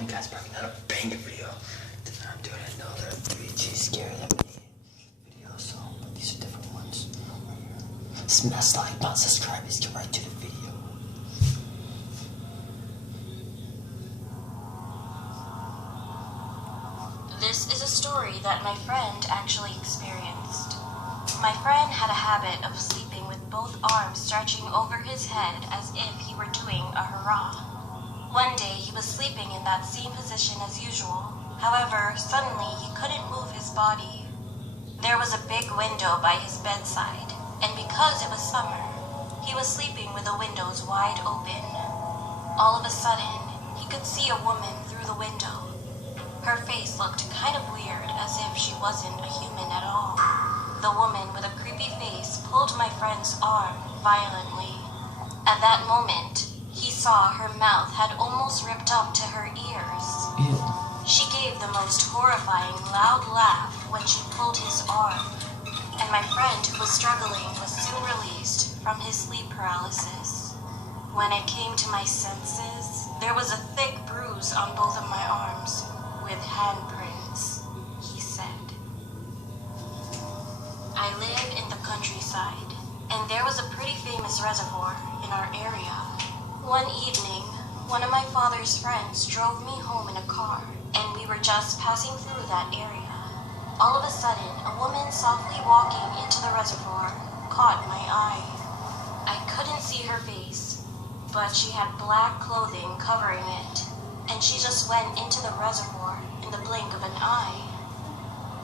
telling you guys, probably not a banger video. I'm doing another 3G scary video, so these are different ones. Smash like button, subscribe, let's get right to the video. This is a story that my friend actually experienced. My friend had a habit of sleeping with both arms stretching over his head as if he were doing a hurrah. One day he was sleeping in that same position as usual. However, suddenly he couldn't move his body. There was a big window by his bedside, and because it was summer, he was sleeping with the windows wide open. All of a sudden, he could see a woman through the window. Her face looked kind of weird, as if she wasn't a human at all. The woman with a creepy face pulled my friend's arm violently. At that moment, he saw her mouth had almost ripped up to her ears. Ew. She gave the most horrifying loud laugh when she pulled his arm, and my friend who was struggling was soon released from his sleep paralysis. When I came to my senses, there was a thick bruise on both of my arms, with handprints, he said. I live in the countryside, and there was a pretty famous reservoir in our area. One evening, one of my father's friends drove me home in a car, and we were just passing through that area. All of a sudden, a woman softly walking into the reservoir caught my eye. I couldn't see her face, but she had black clothing covering it, and she just went into the reservoir in the blink of an eye.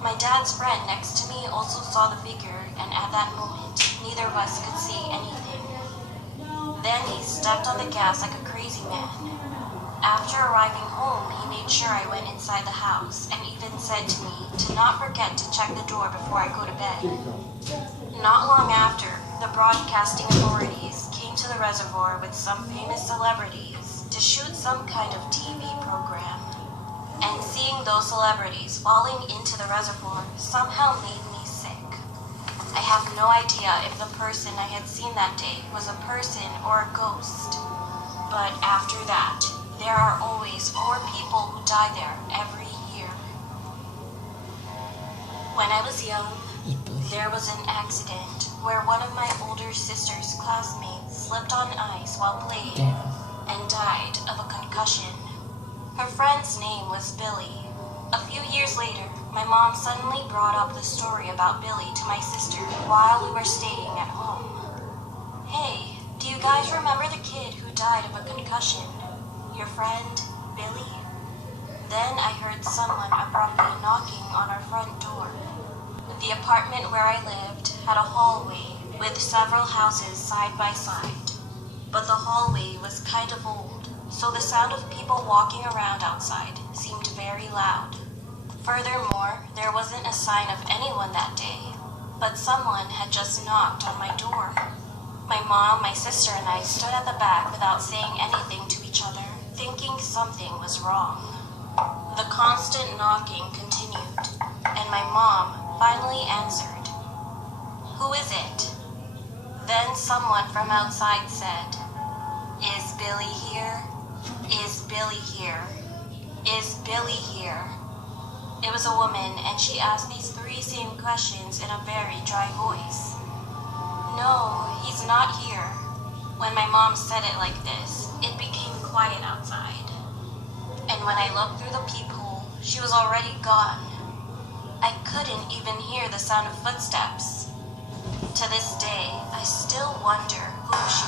My dad's friend next to me also saw the figure, and at that moment, neither of us could see anything. Then he stepped on the gas like a crazy man. After arriving home, he made sure I went inside the house and even said to me to not forget to check the door before I go to bed. Not long after, the broadcasting authorities came to the reservoir with some famous celebrities to shoot some kind of TV program. And seeing those celebrities falling into the reservoir somehow made me sick. I have no idea if the person I had seen that day was a person or a ghost. But after that, there are always more people who die there every year. When I was young, there was an accident where one of my older sister's classmates slipped on ice while playing and died of a concussion. Her friend's name was Billy. A few years later, my mom suddenly brought up the story about Billy to my sister while we were staying at home. Hey, do you guys remember the kid who died of a concussion? Your friend, Billy? Then I heard someone abruptly knocking on our front door. The apartment where I lived had a hallway with several houses side by side, but the hallway was kind of old, so the sound of people walking around outside seemed very loud. Furthermore, there wasn't a sign of anyone that day, but someone had just knocked on my door. My mom, my sister, and I stood at the back without saying anything to each other, thinking something was wrong. The constant knocking continued, and my mom finally answered. "Who is it?" Then someone from outside said, "Is Billy here? Is Billy here? Is Billy here?" It was a woman, and she asked these three same questions in a very dry voice. "No, he's not here." When my mom said it like this, it became quiet outside. And when I looked through the peephole, she was already gone. I couldn't even hear the sound of footsteps. To this day, I still wonder who she